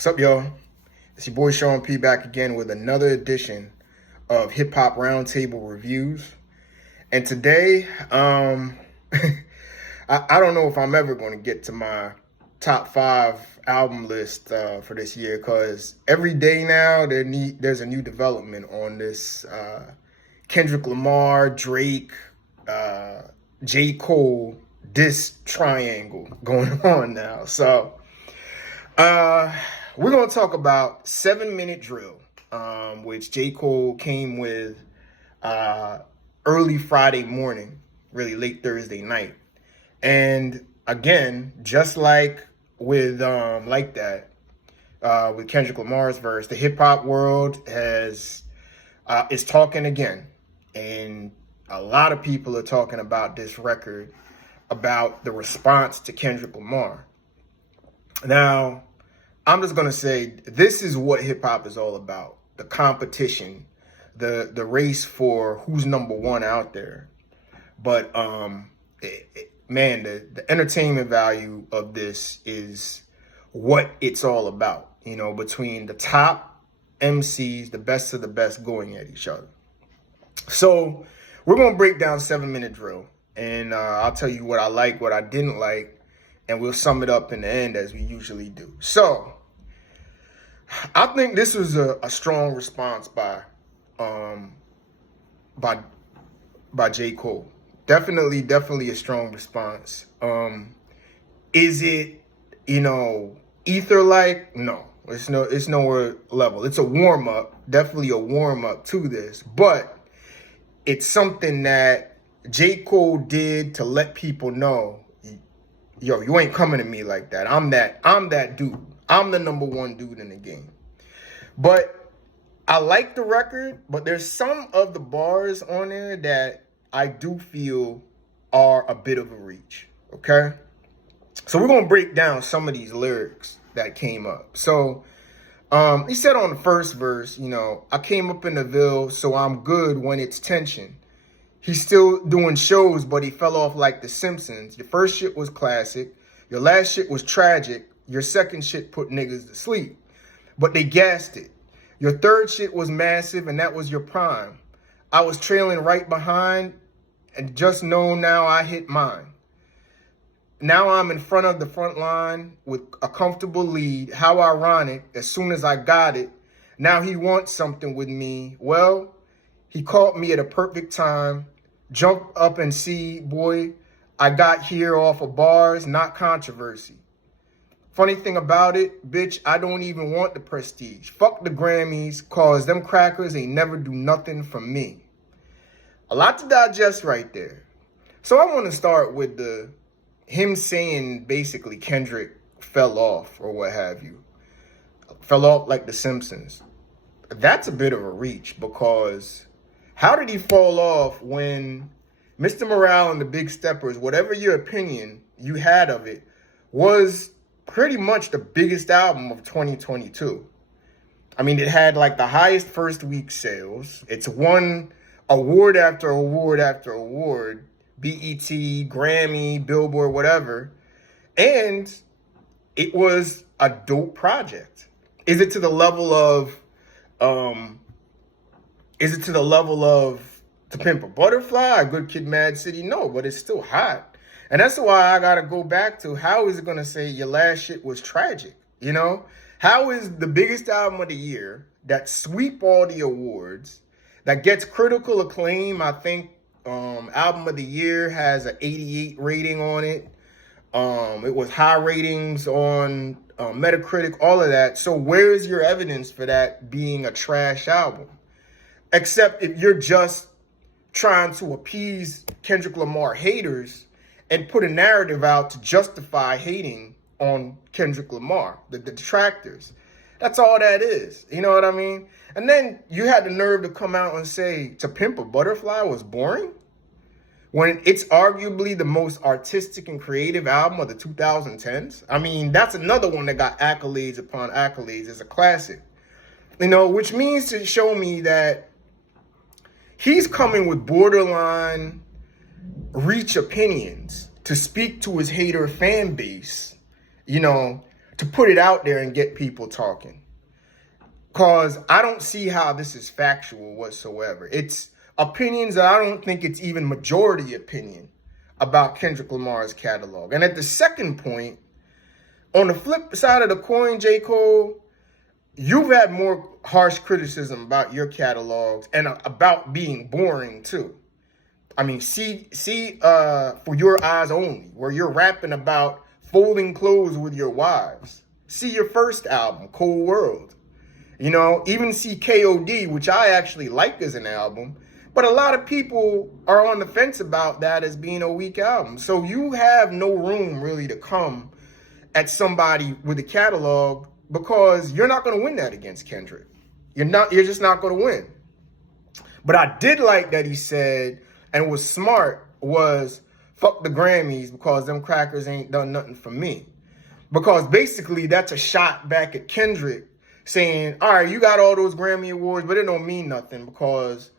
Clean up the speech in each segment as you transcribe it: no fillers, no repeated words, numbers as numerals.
What's up, y'all? It's your boy Sean P back again with another edition of Hip Hop Roundtable Reviews. And today, I don't know if I'm ever going to get to my top 5 album list for this year, because every day now there's a new development on this Kendrick Lamar, Drake, J. Cole diss triangle going on now. So we're going to talk about 7 Minute Drill, which J. Cole came with early Friday morning, really late Thursday night. And again, just like with with Kendrick Lamar's verse, the hip hop world is talking again. And a lot of people are talking about this record, about the response to Kendrick Lamar. Now, I'm just going to say this is what hip hop is all about. The competition, the race for who's number one out there. But man, the entertainment value of this is what it's all about, you know, between the top MCs, the best of the best going at each other. So we're going to break down 7 Minute Drill, and I'll tell you what I like, what I didn't like, and we'll sum it up in the end as we usually do. So I think this was a strong response by J. Cole. Definitely a strong response. Is it, ether-like? No, it's nowhere level. It's a warm-up, definitely a warm-up to this, but it's something that J. Cole did to let people know, yo, you ain't coming to me like that. I'm that dude. I'm the number one dude in the game. But I like the record, but there's some of the bars on there that I do feel are a bit of a reach, okay? So we're going to break down some of these lyrics that came up. So he said on the first verse, I came up in the Ville, so I'm good when it's tension. He's still doing shows, but he fell off like The Simpsons. Your first shit was classic. Your last shit was tragic. Your second shit put niggas to sleep, but they gassed it. Your third shit was massive, and that was your prime. I was trailing right behind, and just know now I hit mine. Now I'm in front of the front line with a comfortable lead. How ironic, as soon as I got it, now he wants something with me. Well, he caught me at a perfect time. Jump up and see, boy, I got here off of bars, not controversy. Funny thing about it, bitch, I don't even want the prestige. Fuck the Grammys, cause them crackers ain't never do nothing for me. A lot to digest right there. So I want to start with him saying basically Kendrick fell off or what have you. Fell off like The Simpsons. That's a bit of a reach, because how did he fall off when Mr. Morale and the Big Steppers, whatever your opinion you had of it, was pretty much the biggest album of 2022. I mean, it had like the highest first week sales. It's won award after award after award, BET, Grammy, Billboard, whatever. And it was a dope project. Is it to the level of To Pimp a Butterfly, Good Kid, Mad City? No, but it's still hot. And that's why I got to go back to, how is it going to say your last shit was tragic? How is the biggest album of the year that sweep all the awards, that gets critical acclaim? I think album of the year has an 88 rating on it. It was high ratings on Metacritic, all of that. So where's your evidence for that being a trash album? Except if you're just trying to appease Kendrick Lamar haters and put a narrative out to justify hating on Kendrick Lamar, the detractors. That's all that is. You know what I mean? And then you had the nerve to come out and say To Pimp a Butterfly was boring, when it's arguably the most artistic and creative album of the 2010s. I mean, that's another one that got accolades upon accolades as a classic. Which means to show me that he's coming with borderline reach opinions to speak to his hater fan base, to put it out there and get people talking. Because I don't see how this is factual whatsoever. It's opinions that I don't think it's even majority opinion about Kendrick Lamar's catalog. And at the second point, on the flip side of the coin, J. Cole, you've had more harsh criticism about your catalogs and about being boring too. I mean, see, For Your Eyes Only, where you're rapping about folding clothes with your wives. See your first album, Cold World. You know, even see KOD, which I actually like as an album, but a lot of people are on the fence about that as being a weak album. So you have no room really to come at somebody with a catalog because you're not going to win that against Kendrick. You're just not going to win. But I did like that he said, and was smart, was fuck the Grammys because them crackers ain't done nothing for me. Because basically that's a shot back at Kendrick saying, all right, you got all those Grammy awards, but it don't mean nothing because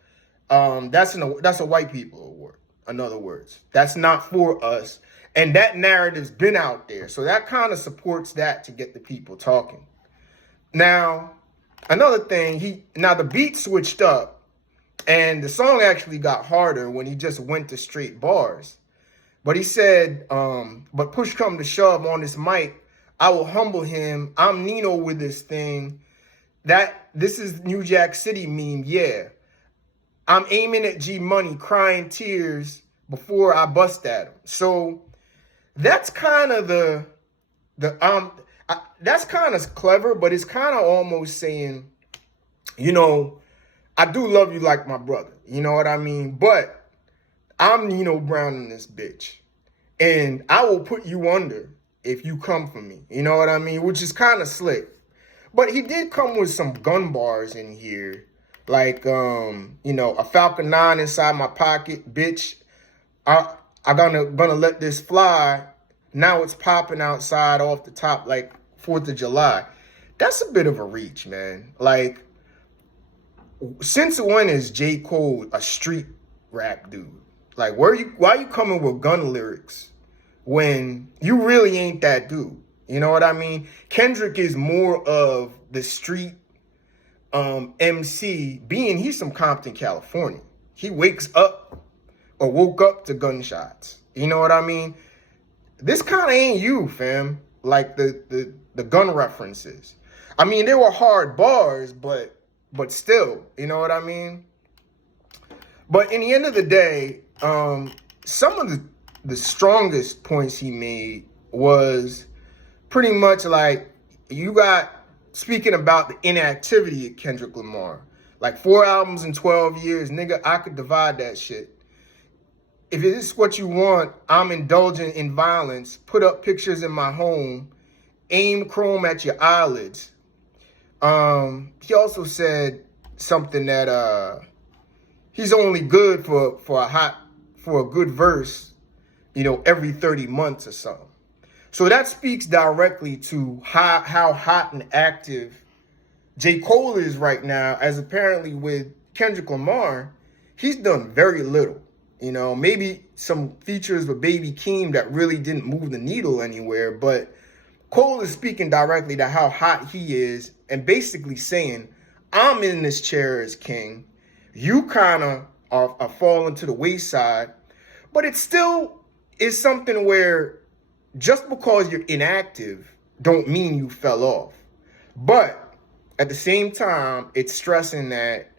that's a white people award. In other words, that's not for us. And that narrative's been out there. So that kind of supports that to get the people talking. Now, another thing, the beat switched up and the song actually got harder when he just went to straight bars. But he said, but push come to shove on this mic, I will humble him. I'm Nino with this thing. This is New Jack City meme, yeah. I'm aiming at G Money, crying tears before I bust at him. So that's kind of that's kind of clever, but it's kind of almost saying, you know, I do love you like my brother. You know what I mean? But I'm Nino Brown in this bitch. And I will put you under if you come for me. You know what I mean? Which is kind of slick. But he did come with some gun bars in here. Like, you know, a Falcon 9 inside my pocket, bitch. I'm gonna let this fly. Now it's popping outside off the top like 4th of July. That's a bit of a reach, man. Like, since when is J. Cole a street rap dude? Like, why are you coming with gun lyrics when you really ain't that dude? You know what I mean? Kendrick is more of the street MC, being he's from Compton, California. He wakes up or woke up to gunshots. You know what I mean? This kind of ain't you, fam. Like the gun references. I mean, they were hard bars, but still, you know what I mean? But in the end of the day, some of the strongest points he made was pretty much like, you got, speaking about the inactivity of Kendrick Lamar. Like 4 albums in 12 years, nigga, I could divide that shit. If it is what you want, I'm indulging in violence, put up pictures in my home, aim chrome at your eyelids. He also said something that he's only good for a good verse, you know, every 30 months or something. So that speaks directly to how hot and active J. Cole is right now, as apparently with Kendrick Lamar, he's done very little. You know, maybe some features with Baby Keem that really didn't move the needle anywhere, but Cole is speaking directly to how hot he is and basically saying, I'm in this chair as king. You kind of are falling to the wayside, but it still is something where just because you're inactive don't mean you fell off. But at the same time, it's stressing that,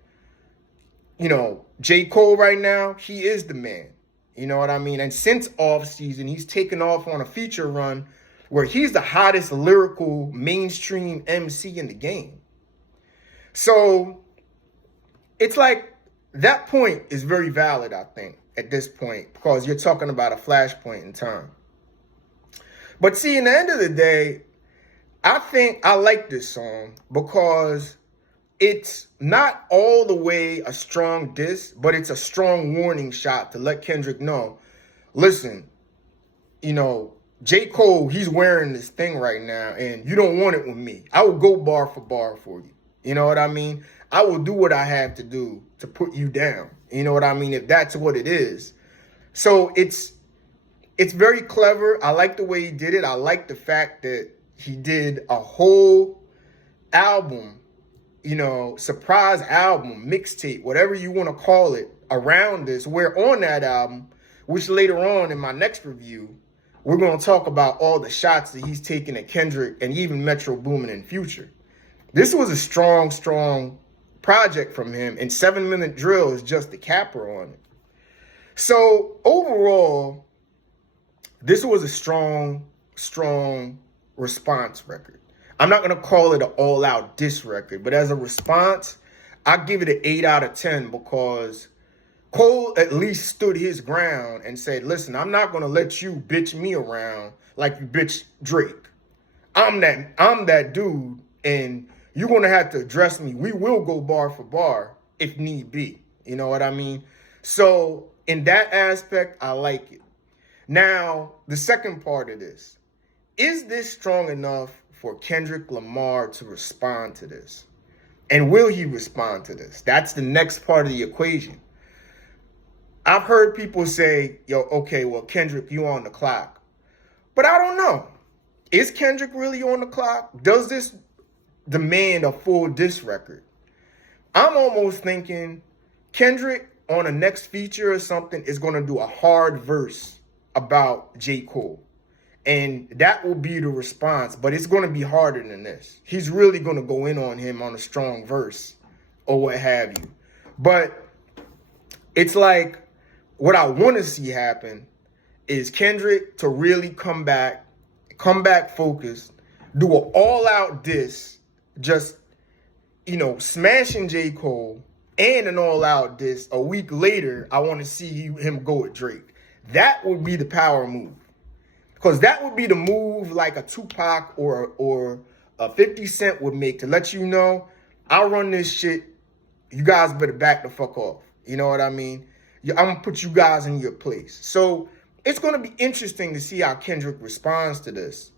you know, J. Cole right now, he is the man. You know what I mean? And since off season, he's taken off on a feature run where he's the hottest lyrical mainstream MC in the game. So it's like that point is very valid, I think, at this point, because you're talking about a flashpoint in time. But see, in the end of the day, I think I like this song because it's not all the way a strong diss, but it's a strong warning shot to let Kendrick know, listen, you know, J. Cole, he's wearing this thing right now, and you don't want it with me. I will go bar for bar for you. You know what I mean? I will do what I have to do to put you down. You know what I mean? If that's what it is. So it's very clever. I like the way he did it. I like the fact that he did a whole album, surprise album, mixtape, whatever you want to call it, around this, where on that album, which later on in my next review, we're going to talk about all the shots that he's taken at Kendrick and even Metro Boomin and Future. This was a strong project from him, and 7 Minute Drill is just the capper on it. So overall, this was a strong response record. I'm not going to call it an all-out diss record, but as a response, I give it an 8 out of 10 because Cole at least stood his ground and said, listen, I'm not going to let you bitch me around like you bitch Drake. I'm that dude, and you're going to have to address me. We will go bar for bar if need be. You know what I mean? So in that aspect, I like it. Now, the second part of this, is this strong enough for Kendrick Lamar to respond to this? And will he respond to this? That's the next part of the equation. I've heard people say, okay, well, Kendrick, you on the clock. But I don't know. Is Kendrick really on the clock? Does this demand a full diss record? I'm almost thinking Kendrick on a next feature or something is going to do a hard verse about J. Cole. And that will be the response, but it's going to be harder than this. He's really going to go in on him on a strong verse or what have you. But it's like what I want to see happen is Kendrick to really come back focused, do an all-out diss, just, smashing J. Cole, and an all-out diss. A week later, I want to see him go at Drake. That would be the power move. Because that would be the move like a Tupac or a 50 Cent would make to let you know, I run this shit. You guys better back the fuck off. You know what I mean? I'm going to put you guys in your place. So it's going to be interesting to see how Kendrick responds to this.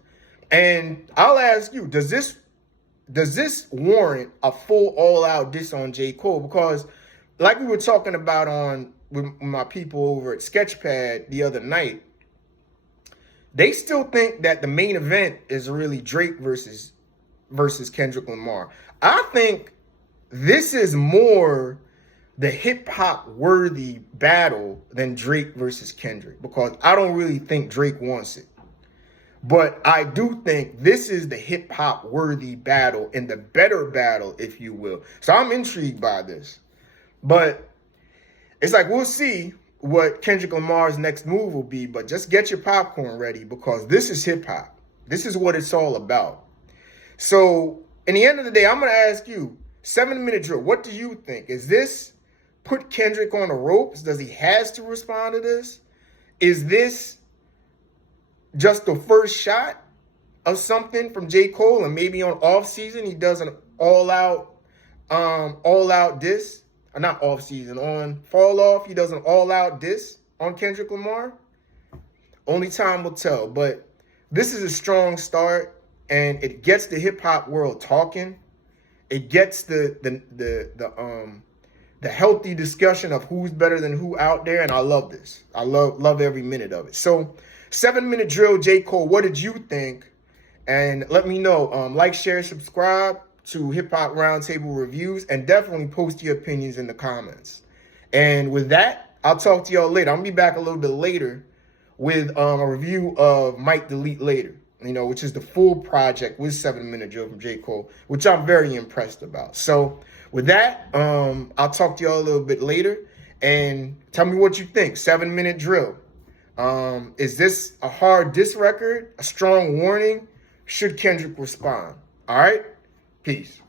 And I'll ask you, does this warrant a full all-out diss on J. Cole? Because like we were talking about with my people over at Sketchpad the other night, they still think that the main event is really Drake versus Kendrick Lamar. I think this is more the hip-hop worthy battle than Drake versus Kendrick, because I don't really think Drake wants it. But I do think this is the hip-hop worthy battle and the better battle, if you will. So I'm intrigued by this. But it's like, we'll see what Kendrick Lamar's next move will be, but just get your popcorn ready because this is hip-hop. This is what it's all about. So in the end of the day, I'm going to ask you, 7 Minute Drill, what do you think? Is this put Kendrick on the ropes? Does he has to respond to this? Is this just the first shot of something from J. Cole, and maybe on off season he does an all-out diss? Or not off season, on fall off, he does an all-out diss on Kendrick Lamar? Only time will tell. But this is a strong start, and it gets the hip-hop world talking. It gets the healthy discussion of who's better than who out there, and I love this. I love every minute of it. So 7 Minute Drill, J. Cole, what did you think? And let me know. Like, share, subscribe to Hip Hop Roundtable Reviews, and definitely post your opinions in the comments. And with that, I'll talk to y'all later. I'm gonna be back a little bit later with a review of Might Delete Later, which is the full project with 7 Minute Drill from J. Cole, which I'm very impressed about. So with that, I'll talk to y'all a little bit later, and tell me what you think. 7 Minute Drill. Is this a hard diss record? A strong warning? Should Kendrick respond? All right? Peace.